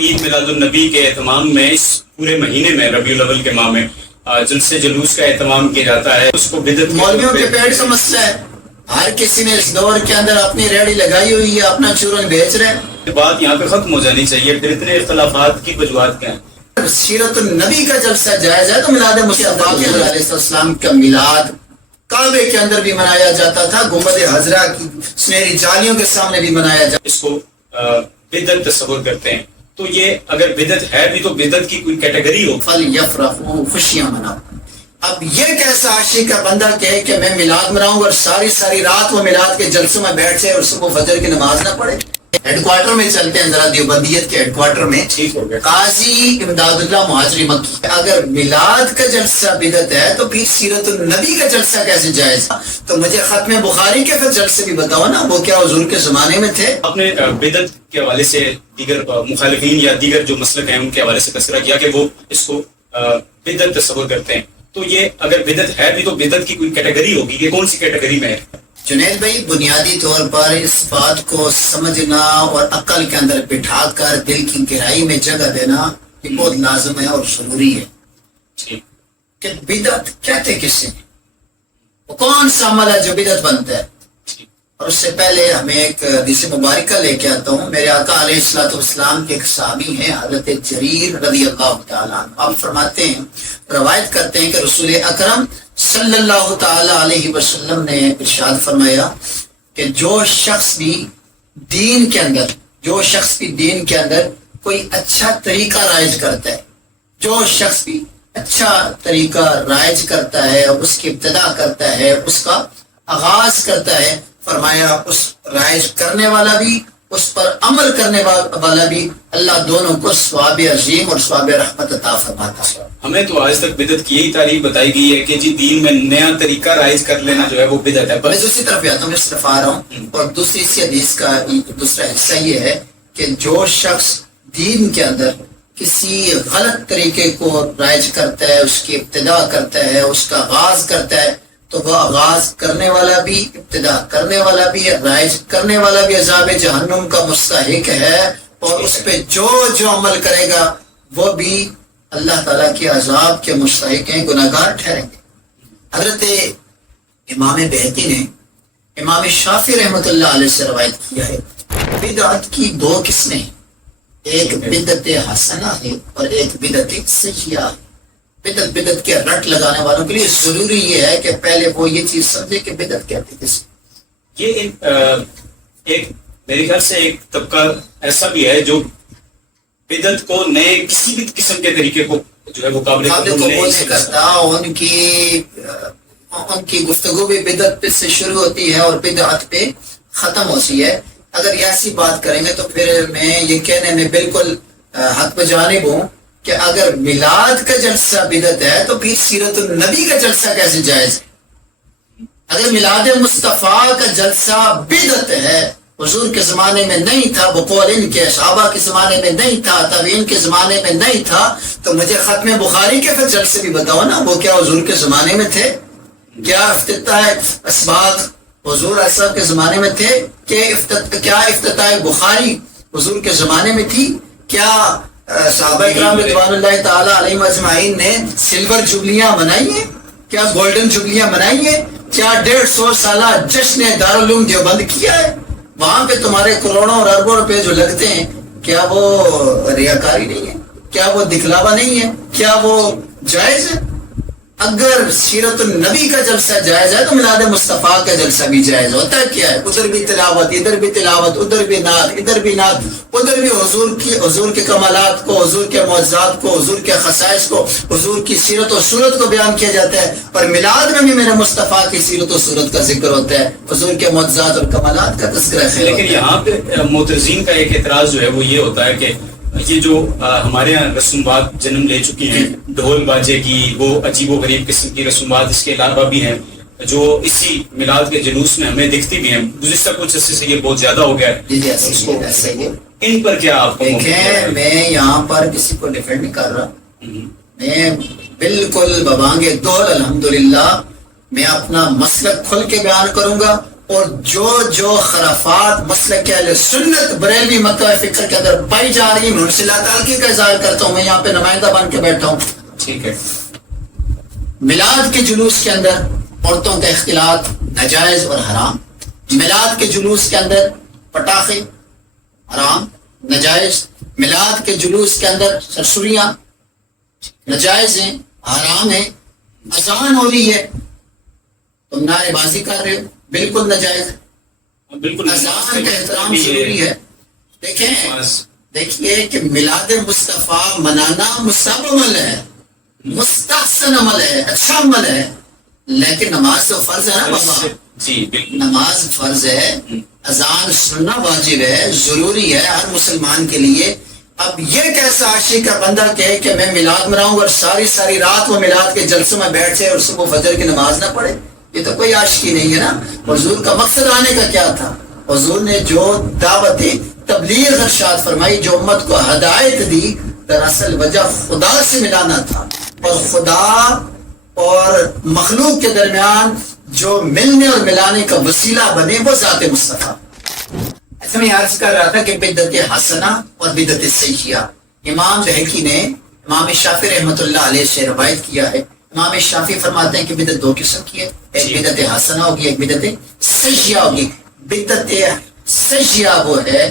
عید میلاد النبی کے اہتمام میں اس پورے مہینے میں ربیع الاول کے ماہ میں جلسے جلوس کا اہتمام کیا جاتا ہے، اس کو بدعت مولویوں کے پیٹ کا مسئلہ ہے. ہر کسی نے اس دور کے اندر اپنی ریڑھی لگائی ہوئی ہے، اپنا چورن بیچ رہے ہیں. بات یہاں پہ ختم ہو جانی چاہیے. پھر اتنے اختلافات کی وجوہات کیا ہیں؟ سیرت النبی کا جلسہ جائز ہے تو میلاد مصطفیٰ علیہ السلام کا میلاد کعبے کے اندر بھی منایا جاتا تھا، گنبد خضرا کی سنہری جالیوں کے سامنے بھی منایا جاتا. اس کو بدعت تصور کرتے ہیں. تو یہ اگر بدعت ہے بھی تو بدعت کی کوئی کیٹیگری ہو. فَلْيَفْرَحُوا، خوشیاں مناؤ. اب یہ کیسا عاشق کا بندہ کہے کہ میں میلاد مناؤں اور ساری رات وہ میلاد کے جلسوں میں بیٹھ جائے اور صبح فجر کی نماز نہ پڑھے. ہیڈ کوارٹر میں چلتے ہیں ذرا، دیوبندیت کے ہیڈ کوارٹر میں. ٹھیک ہو گیا. قاضی امداد اللہ مہاجری مکی، اگر میلاد کا جلسہ بدعت ہے تو پھر سیرت النبی کا جلسہ کیسے جائز؟ تو مجھے ختم بخاری کے پھر جلسے بھی بتاؤ نا، وہ کیا حضور کے زمانے میں تھے؟ آپ نے بدعت کے حوالے سے دیگر مخالفین یا دیگر جو مسلک ہیں ان کے حوالے سے تذکرہ کیا کہ وہ اس کو بدعت تصور کرتے ہیں. تو یہ اگر بدعت ہے بھی تو بدعت کی کوئی کیٹیگری ہوگی، یہ کون سی کیٹیگری میں ہے؟ جنید بھائی، بنیادی طور پر اس بات کو سمجھنا اور عقل کے اندر بٹھا کر دل کی گہرائی میں جگہ دینا یہ بہت لازم ہے اور ضروری ہے. ٹھیک. کہ بدعت کہتے کس سے، وہ کون سا عمل ہے جو بدعت بنتا ہے؟ اور اس سے پہلے ہمیں ایک حدیث مبارکہ لے کے آتا ہوں. میرے آقا علیہ الصلوۃ والسلام کے ایک صحابی ہیں حضرت جریر رضی اللہ تعالیٰ عنہ. آپ فرماتے ہیں، روایت کرتے ہیں کہ رسول اکرم صلی اللہ تعالی علیہ وسلم نے ارشاد فرمایا کہ جو شخص بھی دین کے اندر کوئی اچھا طریقہ رائج کرتا ہے، جو شخص بھی اچھا طریقہ رائج کرتا ہے، اس کی ابتدا کرتا ہے، اس کا آغاز کرتا ہے، فرمایا اس رائج کرنے والا بھی، اس پر عمل کرنے والا بھی، اللہ دونوں کو ثواب عظیم اور ثواب رحمت عطا فرماتا ہے. ہمیں تو آج تک بدعت کی یہی تعریف بتائی گئی ہے کہ جی دین میں نیا طریقہ رائج کر لینا جو ہے وہ بدعت ہے. میں دوسری طرف آتا ہوں، اس طرف آ رہا ہوں. اور دوسری اس حدیث کا دوسرا حصہ یہ ہے کہ جو شخص دین کے اندر کسی غلط طریقے کو رائج کرتا ہے، اس کی ابتدا کرتا ہے، اس کا آغاز کرتا ہے، تو وہ آغاز کرنے والا بھی، ابتدا کرنے والا بھی، رائج کرنے والا بھی عذاب جہنم کا مستحق ہے. اور اس پہ جو عمل کرے گا وہ بھی اللہ تعالیٰ کے عذاب کے مستحق ہیں، گناہگار ٹھہریں گے. حضرت امام بہقی نے امام شافعی رحمۃ اللہ علیہ سے روایت کیا ہے، بدعت کی دو قسمیں ہیں، ایک بدعت حسنہ ہے اور ایک بدعت سیئہ ہے. بدعت کے رٹ لگانے والوں کے لیے ضروری یہ ہے کہ پہلے وہ یہ چیز سمجھے کہ بدعت کہتے ہیں. یہ ایک میرے خیال سے ایک طبقہ ایسا بھی ہے جو بدعت کو نئے کسی بھی قسم کے طریقے کو جو ہے وہ قابل قبول نہیں کرتا. ان کی گفتگو بھی بدعت سے شروع ہوتی ہے اور بدعت پہ ختم ہوتی ہے. اگر ایسی بات کریں گے تو پھر میں یہ کہنے میں بالکل حق بجانب ہوں کہ اگر میلاد کا جلسہ بدعت ہے تو پھر سیرت النبی کا جلسہ کیسے جائز ہے؟ اگر میلاد مصطفیٰ کا جلسہ بدعت ہے، حضور کے زمانے میں نہیں تھا، بقول ان کے صحابہ کے زمانے میں نہیں تھا، تابعین کے زمانے میں نہیں تھا، تو مجھے ختم بخاری کے پھر جلسے بھی بتاؤ نا، وہ کیا حضور کے زمانے میں تھے؟ کیا افتتاح اسباغ حضور صاحب کے زمانے میں تھے؟ کیا افتتاح بخاری حضور کے زمانے میں تھی؟ کیا صحابہ کرام رضوان اللہ تعالی علیہم اجمعین نے سلور جبلیاں منائی ہیں؟ کیا گولڈن جبلیاں منائی ہیں؟ کیا 150 سالہ جشن دارالعلوم دیوبند کیا ہے؟ وہاں پہ تمہارے کروڑوں اور اربوں روپے جو لگتے ہیں، کیا وہ ریاکاری نہیں ہے؟ کیا وہ دکھلاوا نہیں ہے؟ کیا وہ جائز ہے؟ اگر سیرت النبی کا جلسہ جائز ہے تو میلاد مصطفیٰ کا جلسہ بھی جائز ہوتا ہے. کیا ہے؟ ادھر بھی تلاوت، ادھر بھی تلاوت، ادھر بھی نعت، ادھر بھی نعت، ادھر بھی حضور کے کمالات کو، حضور کے معجزات کو، حضور کے خصائص کو، حضور کی سیرت و صورت کو بیان کیا جاتا ہے. پر میلاد میں بھی میرے مصطفیٰ کی سیرت و صورت کا ذکر ہوتا ہے، حضور کے معجزات اور کمالات کا تذکرہ ہے. لیکن یہاں پہ معترضین کا ایک اعتراض جو ہے وہ یہ ہوتا ہے کہ یہ جو ہمارے یہاں رسومات جنم لے چکی ہیں، ڈھول باجے کی، وہ عجیب و غریب قسم کی رسومات اس کے علاوہ بھی ہیں جو اسی میلاد کے جلوس میں ہمیں دکھتی بھی ہیں. گزشتہ کچھ عرصے سے یہ بہت زیادہ ہو گیا ہے. ان پر کیا آپ دیکھیں، میں یہاں پر کسی کو ڈیفینڈ نہیں کر رہا، میں بالکل ببانگ دول الحمدللہ میں اپنا مسلک کھل کے بیان کروں گا اور جو خرافات مسلک اہل سنت بریلوی مکہ فکر کے اندر پائی جا رہی ہیں، میں ان سے اللہ تعالیٰ کا اظہار کرتا ہوں. میں یہاں پہ نمائندہ بن کے بیٹھا ہوں. ٹھیک ہے. میلاد کے جلوس کے اندر عورتوں کا اختلاط ناجائز اور حرام. میلاد کے جلوس کے اندر پٹاخے حرام ناجائز. میلاد کے جلوس کے اندر سرسریاں ناجائز ہیں، حرام ہیں. اذان ہو رہی ہے، تم نعرے بازی کر رہے ہو، بالکل ناجائز ہے. بالکل اذان کا احترام ضروری ہے. دیکھیے کہ میلاد مصطفیٰ منانا مستحب عمل ہے، مستحسن عمل ہے، اچھا عمل ہے، لیکن نماز تو فرض ہے نا بابا. جی بالکل نماز فرض ہے، اذان سننا واجب ہے، ضروری ہے ہر مسلمان کے لیے. اب یہ کیسا عاشق کا بندہ کہے کہ میں میلاد مناؤں اور ساری رات وہ میلاد کے جلسوں میں بیٹھ جائے اور صبح فجر کی نماز نہ پڑھے؟ یہ تو کوئی عاشقی نہیں ہے نا. حضور کا مقصد آنے کا کیا تھا؟ حضور نے جو دعوت تبلیغ ارشاد فرمائی، جو امت کو ہدایت دی، دراصل وجہ خدا سے ملانا تھا. اور خدا اور مخلوق کے درمیان جو ملنے اور ملانے کا وسیلہ بنے وہ ذات مصطفیٰ. ایسا میں عرض کر رہا تھا کہ بدعت حسنہ اور بدعت سیئہ. امام بہقی نے امام شافعی رحمۃ اللہ علیہ سے روایت کیا ہے. امام شافعی فرماتے ہیں کہ بدعت دو قسم کی ہے، ایک بدعت حسنہ ہوگی، ایک بدعت سیئہ ہوگی. بدعت سیئہ وہ ہے،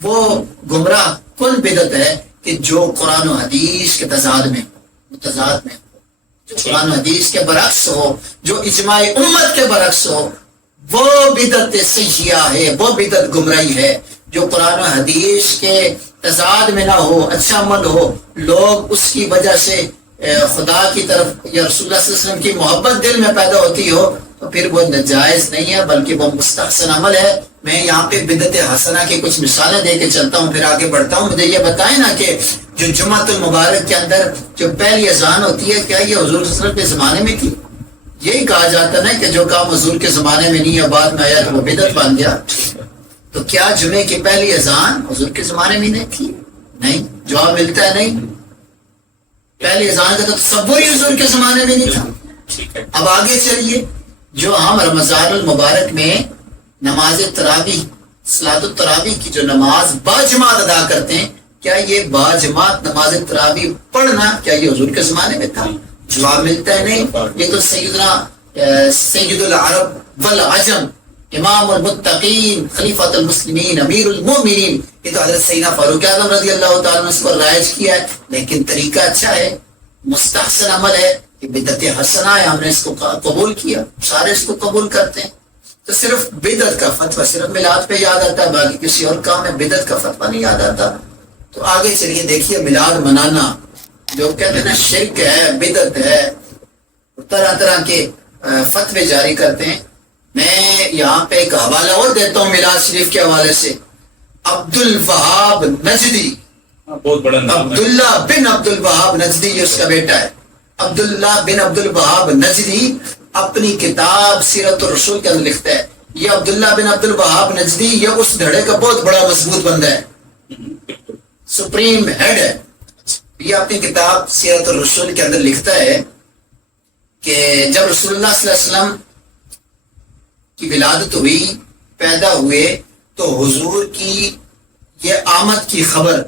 وہ گمراہ کن بدعت ہے کہ جو قرآن و حدیث کے تضاد میں ہو، جو قرآن و حدیث کے برعکس ہو، جو اجماع امت کے برعکس ہو، وہ بدعت سیئہ ہے، وہ بدعت گمراہی ہے. جو قرآن و حدیث کے تضاد میں نہ ہو، اچھا عمل ہو، لوگ اس کی وجہ سے خدا کی طرف یا رسول اللہ صلی اللہ علیہ وسلم کی محبت دل میں پیدا ہوتی ہو، تو پھر وہ ناجائز نہیں ہے بلکہ وہ مستحسن عمل ہے. میں یہاں پہ بدعت حسنہ کی کچھ مثالیں دے کے چلتا ہوں، پھر آگے بڑھتا ہوں. مجھے یہ بتائیں نا کہ جو جمعۃ المبارک کے اندر جو پہلی اذان ہوتی ہے، کیا یہ حضور صلی اللہ علیہ وسلم کے زمانے میں تھی؟ یہی کہا جاتا نا کہ جو کام حضور کے زمانے میں نہیں ہے بعد میں آیا تو وہ بدعت بن گیا. تو کیا جمعے کی پہلی اذان حضور کے زمانے میں نہیں تھی؟ نہیں. جواب ملتا ہے نہیں. پہلی اذان کا تو تصور ہی حضور کے زمانے میں نہیں تھا. اب آگے چلیے، جو ہم رمضان المبارک میں نماز تراویح، صلاۃ التراویح کی جو نماز باجماعت ادا کرتے ہیں، کیا یہ باجماعت نماز تراویح پڑھنا کیا یہ حضور کے زمانے میں تھا؟ جواب ملتا ہے نہیں. یہ تو سید العرب والعجم، امام المتقین، خلیفۃ المسلمین، امیر المومنین، یہ تو حضرت سیدنا فاروق اعظم رضی اللہ تعالیٰ نے اس کو رائج کیا ہے. لیکن طریقہ اچھا ہے، مستحسن عمل ہے، کہ بدعت حسنہ ہے، ہم نے اس کو قبول کیا، سارے اس کو قبول کرتے ہیں. تو صرف بدعت کا فتویٰ صرف میلاد پہ یاد آتا ہے، باقی کسی اور کام میں بدعت کا فتویٰ نہیں یاد آتا. تو آگے چلیے دیکھیے، میلاد منانا جو کہتے ہیں نا شرک ہے، بدعت ہے، طرح طرح کے فتوے جاری کرتے ہیں. میں یہاں پہ ایک حوالہ اور دیتا ہوں میلاد شریف کے حوالے سے. عبد الوہاب نجدی، بہت بڑا نام ہے، عبداللہ بن عبد الوہاب نجدی، یہ اس کا بیٹا ہے. عبداللہ بن عبد الوہاب نجدی اپنی کتاب سیرت الرسول کے اندر لکھتا ہے. یہ عبداللہ بن عبد الوہاب نجدی یہ اس دھڑے کا بہت بڑا مضبوط بندہ ہے، سپریم ہیڈ ہے. یہ اپنی کتاب سیرت الرسول کے اندر لکھتا ہے کہ جب رسول اللہ صلی اللہ علیہ وسلم کی ولادت ہوئی، پیدا ہوئے، تو حضور کی یہ آمد کی خبر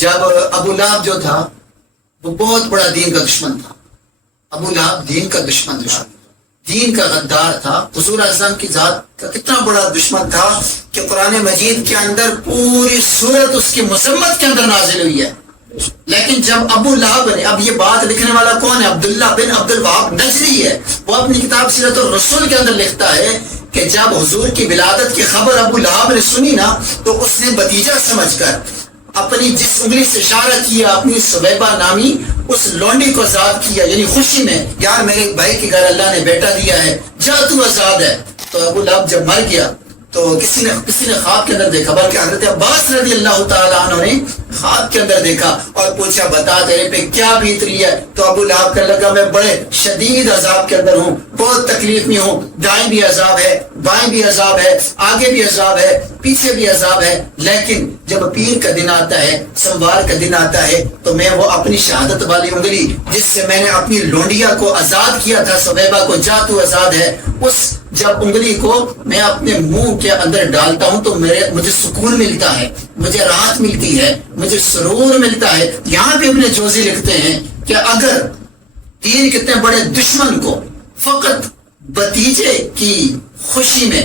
جب ابو لہب جو تھا وہ بہت بڑا دین کا دشمن تھا. ابو لہب دین کا دشمن تھا، دین کا غدار تھا. حضور اعظم کی ذات کا کتنا بڑا دشمن تھا کہ قرآن مجید کے اندر پوری سورت اس کی مذمت کے اندر نازل ہوئی ہے. لیکن جب ابو لہب نے، اب یہ بات لکھنے والا کون ہے؟ عبداللہ بن عبد الوہاب نجدی ہے. وہ اپنی کتاب سیرت الرسول کے اندر لکھتا ہے کہ جب حضور کی ولادت کی خبر ابو لہب نے سنی نا، تو اس نے بتیجا سمجھ کر اپنی جس انگلی سے اشارہ کیا، اپنی سویبہ نامی اس لونڈی کو آزاد کیا، یعنی خوشی میں، یار میرے بھائی کے گھر اللہ نے بیٹا دیا ہے، جا تو آزاد ہے. تو ابو لہب جب مر گیا تو کسی نے خواب کے اندر دیکھا، بلکہ حضرت عباس رضی اللہ تعالیٰ عنہ نے خواب کے اندر دیکھا اور پوچھا بتا تیرے پہ کیا بیت رہی ہے؟ تو ابو لہب کہنے لگا میں بڑے شدید عذاب کے اندر ہوں، بہت تکلیف میں ہوں، دائیں بھی عذاب ہے، بائیں بھی عذاب ہے، آگے بھی عذاب ہے، پیچھے بھی عذاب ہے. لیکن جب پیر کا دن آتا ہے، سوموار کا دن آتا ہے، تو میں وہ اپنی شہادت والی انگلی جس سے میں نے اپنی لونڈیا کو آزاد کیا تھا، سویبہ کو، جا تو آزاد ہے، اس جب انگلی کو میں اپنے منہ کے اندر ڈالتا ہوں تو مجھے سکون ملتا ہے، مجھے راحت ملتی ہے، مجھے سرور ملتا ہے۔ یہاں پہ ابن جوزی لکھتے ہیں کہ اگر تین کتنے بڑے دشمن کو فقط بتیجے کی خوشی میں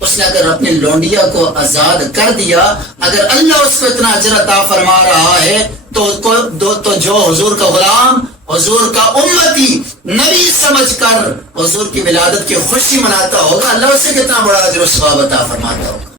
اس نے اگر اپنی لونڈیا کو آزاد کر دیا، اگر اللہ اس کو اتنا اجر عطا فرما رہا ہے تو جو حضور کا غلام، حضور کا امتی، نبی سمجھ کر حضور کی ولادت کی خوشی مناتا ہوگا، اللہ اسے کتنا بڑا اجر و ثواب عطا فرماتا ہوگا۔